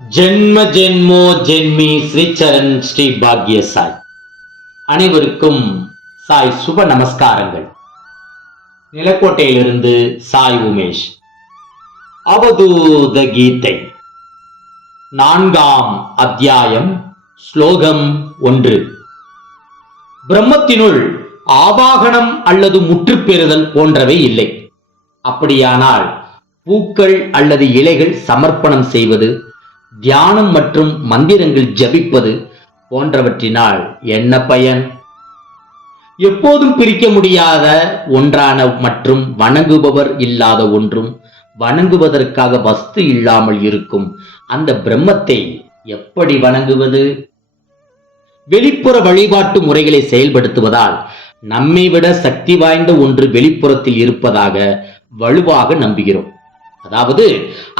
ஜென்ம ஜென்மோ ஜென்மி ஸ்ரீச்சரன் ஸ்ரீ பாக்ய சாய் அனைவருக்கும் சாய் சுப நமஸ்காரங்கள். நிலக்கோட்டையிலிருந்து சாய் உமேஷ். அவதூத கீதை. நான்காம் அத்தியாயம் ஸ்லோகம் ஒன்று. பிரம்மத்தினுள் ஆவாகனம் அல்லது முற்றுப்பெறுதல் போன்றவை இல்லை. அப்படியானால் பூக்கள் அல்லது இலைகள் சமர்ப்பணம் செய்வது தியானம் மற்றும் மந்திரங்கள் ஜபிப்பது போன்றவற்றினால் என்ன பயன்? எப்போதும் பிரிக்க முடியாத ஒன்றான மற்றும் வணங்குபவர் இல்லாத ஒன்றும் வணங்குவதற்காக வஸ்து இல்லாமல் இருக்கும். அந்த பிரம்மத்தை எப்படி வணங்குவது? வெளிப்புற வழிபாட்டு முறைகளை செயல்படுத்துவதால் நம்மை விட சக்தி வாய்ந்த ஒன்று வெளிப்புறத்தில் இருப்பதாக வலுவாக நம்புகிறோம். அதாவது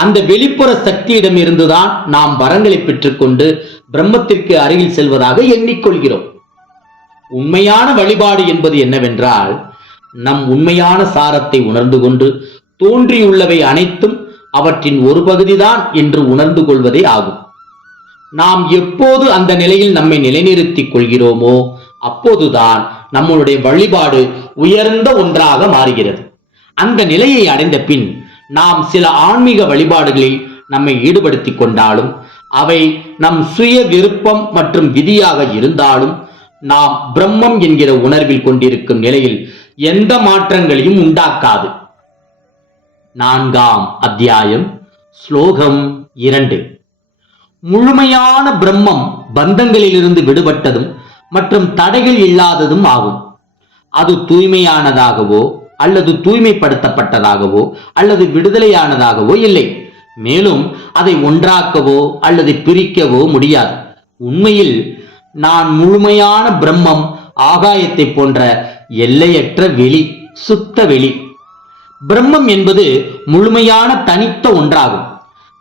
அந்த வெளிப்புற சக்தியிடம் இருந்துதான் நாம் வரங்களை பெற்றுக்கொண்டு பிரம்மத்திற்கு அருகில் செல்வதாக எண்ணிக்கொள்கிறோம். உண்மையான வழிபாடு என்பது என்னவென்றால் நம் உண்மையான சாரத்தை உணர்ந்து கொண்டு தோன்றியுள்ளவை அனைத்தும் அவற்றின் ஒரு பகுதிதான் என்று உணர்ந்து கொள்வதே ஆகும். நாம் எப்போது அந்த நிலையில் நம்மை நிலைநிறுத்திக் கொள்கிறோமோ அப்போதுதான் நம்மளுடைய வழிபாடு உயர்ந்த ஒன்றாக மாறுகிறது. அந்த நிலையை அடைந்த பின் நாம் சில ஆன்மீக வழிபாடுகளில் நம்மை ஈடுபடுத்திக் கொண்டாலும் அவை நம் சுய விருப்பம் மற்றும் விதியாக இருந்தாலும் நாம் பிரம்மம் என்கிற உணர்வில் கொண்டிருக்கும் நிலையில் எந்த மாற்றங்களையும் உண்டாக்காது. நான்காம் அத்தியாயம் ஸ்லோகம் இரண்டு. முழுமையான பிரம்மம் பந்தங்களிலிருந்து விடுபட்டதும் மற்றும் தடைகள் இல்லாததும் ஆகும். அது தூய்மையானதாகவோ அல்லது தூய்மைப்படுத்தப்பட்டதாகவோ அல்லது விடுதலையானதாகவோ இல்லை. மேலும் அதை ஒன்றாக்கவோ அல்லது பிரிக்கவோ முடியாது. உண்மையில் நான் முழுமையான பிரம்மம் ஆகாயத்தை போன்ற எல்லையற்ற வெளி சுத்த வெளி. பிரம்மம் என்பது முழுமையான தனித்த ஒன்றாகும்.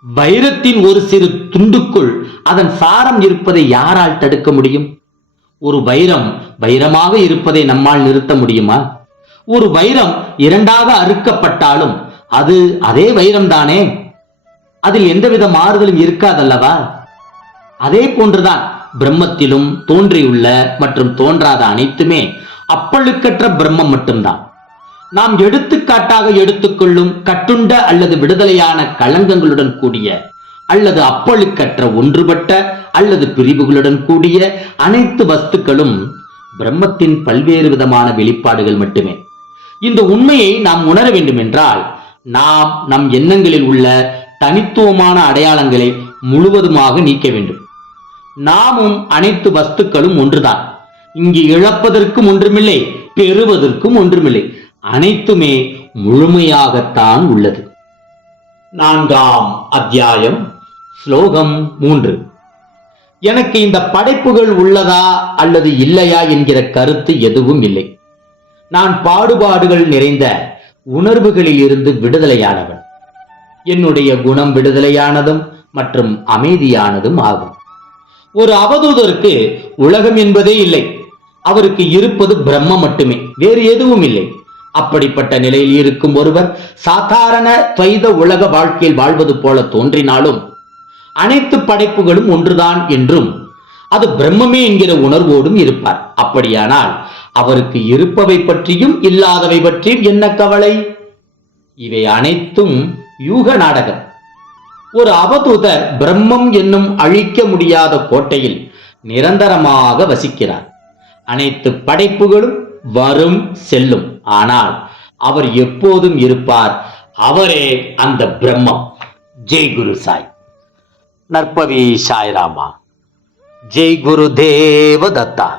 வைரத்தின் ஒரு சிறு துண்டுக்குள் அதன் சாரம் இருப்பதை யாரால் தடுக்க முடியும்? ஒரு வைரம் வைரமாக இருப்பதை நம்மால் நிறுத்த முடியுமா? ஒரு வைரம் இரண்டாக அறுக்கப்பட்டாலும் அது அதே வைரம் தானே அதில் எந்தவித மாறுதலும் இருக்காதல்லவா? அதே போன்றுதான் பிரம்மத்திலும் தோன்றியுள்ள மற்றும் தோன்றாத அனைத்துமே அப்பழுக்கற்ற பிரம்மம் மட்டும்தான். நாம் எடுத்துக்காட்டாக எடுத்துக்கொள்ளும் கட்டுண்ட அல்லது விடுதலையான களங்கங்களுடன் கூடிய அல்லது அப்பழுக்கற்ற ஒன்றுபட்ட அல்லது பிரிவுகளுடன் கூடிய அனைத்து வஸ்துக்களும் பிரம்மத்தின் பல்வேறு விதமான வெளிப்பாடுகள் மட்டுமே. இந்த உண்மையை நாம் உணர வேண்டும் என்றால் நாம் நம் எண்ணங்களில் உள்ள தனித்துவமான அடையாளங்களை முழுவதுமாக நீக்க வேண்டும். நாமும் அனைத்து வஸ்துக்களும் ஒன்றுதான். இங்கு இழப்பதற்கும் ஒன்றுமில்லை பெறுவதற்கும் ஒன்றுமில்லை. அனைத்துமே முழுமையாகத்தான் உள்ளது. நான்காம் அத்தியாயம் ஸ்லோகம் மூன்று. எனக்கு இந்த படைப்புகள் உள்ளதா அல்லது இல்லையா என்கிற கருத்து எதுவும் இல்லை. நான் பாடுபாடுகள் நிறைந்த உணர்வுகளில் இருந்து விடுதலையானவன். என்னுடைய குணம் விடுதலையானதும் மற்றும் அமைதியானதும் ஆகும். ஒரு அவதூதருக்கு உலகம் என்பதே இல்லை. அவருக்கு இருப்பது பிரம்ம மட்டுமே வேறு எதுவும் இல்லை. அப்படிப்பட்ட நிலையில் இருக்கும் ஒருவர் சாதாரண துவைத உலக வாழ்க்கையில் வாழ்வது போல தோன்றினாலும் அனைத்து படைப்புகளும் ஒன்றுதான் என்றும் அது பிரம்மமே என்கிற உணர்வோடும் இருப்பார். அப்படியானால் அவருக்கு இருப்பவை பற்றியும் இல்லாதவை பற்றியும் என்ன கவலை? இவை அனைத்தும் யூக நாடகம். ஒரு அவதூதர் பிரம்மம் என்னும் அழிக்க முடியாத கோட்டையில் நிரந்தரமாக வசிக்கிறார். அனைத்து படைப்புகளும் வரும் செல்லும். ஆனால் அவர் எப்போதும் இருப்பார். அவரே அந்த பிரம்மம். ஜெய் குரு சாய். நற்பவி சாய்ராமா. ஜெய் குரு தேவதத்தா.